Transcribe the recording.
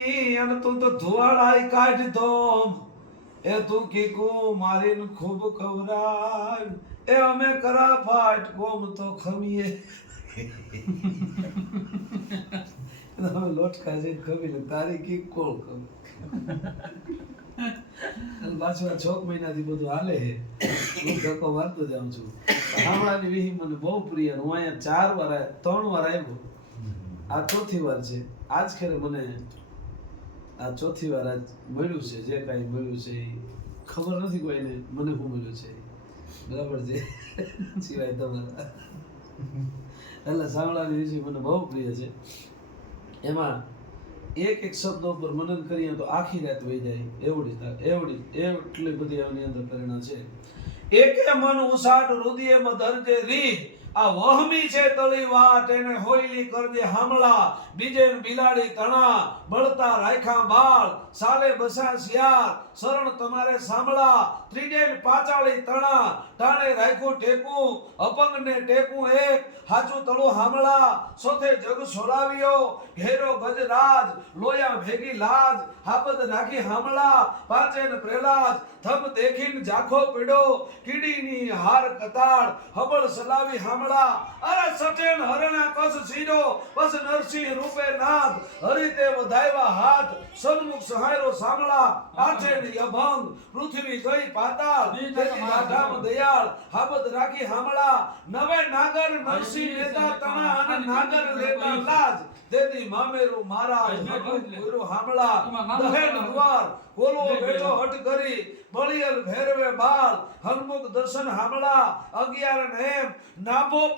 અને તું તો ધુવાડાઈ કાઢતો એ તું કીકુ મારીને ખૂબ ખવરાવ એ અમે કરા ફાટ કોમ તો ખમીએ તમે લોટકા છે ખમી લે તારી કીક કોણ ખમી અને પાછું આ 6 મહિનાથી બધું હાલે છે હું ધક્કો મારતો જાઉં છું હામણાની વિહી મને બહુ પ્રિય હું અહીંયા 4 વાર 3 વાર આવ્યો આ ચોથી વાર છે આજ ખેરે મને આ ચોથી વાર આજ મળ્યું છે જે કાંઈ મળ્યું છે એ ખબર નથી કોઈને મને શું મળ્યું છે બરાબર છે સિવાય તમારા એટલે સાંભળવાની વિશે મને બહુ પ્રિય છે એમાં એક એક શબ્દો પર મનન કરીએ તો આખી રાત વહી જાય એટલી બધી આની અંદર પ્રેરણા છે એકે મન ઉસાટ હૃદયમાં ધરજે રી આ વહમી છે તળી વાટ એને હોયલી કરજે હામલા બીજે બિલાડી તણા બળતા રાખ્યા બાળ સાલે બસા શિયાર શરણ તમારે સાંભળા ત્રીજે પાચાળી તણા ટાણે રાખ્યું ટેકું અપંગને ટેકું એક હાચું તળું હામળા સોથે જગ છોડાવ્યો ઘેરો ગજરાજ લોયા ભેગી લાજ હાબદ રાખી હામળા પાંચે ને પ્રહલાદ થમ દેખીને જાખો પીડો કીડીની હાર કતાળ હબળ સલાવી હામળા અરે સટેન હરણા કસ સીડો બસ નરસિંહ રૂપે નાથ હરિતે વધાવ્યા હાથ સન્મુખ સહાયરો સામળા આઠે ને અભંગ પૃથ્વી ગઈ પાતાળ તેથી રાધામ દયાળ હાબદ રાખી હામળા નવે નાગર નરસિંહ લેતા તણા અને નાગર લેતા લાજ તેથી મામેરું મહારાજ ભગવું હામળા દહેન દ્વાર કોલો બેઠો હટ કરી બળિયલ ભેરવે બાળ હરમુખ દર્શન હામળા 11 નેમ નાભો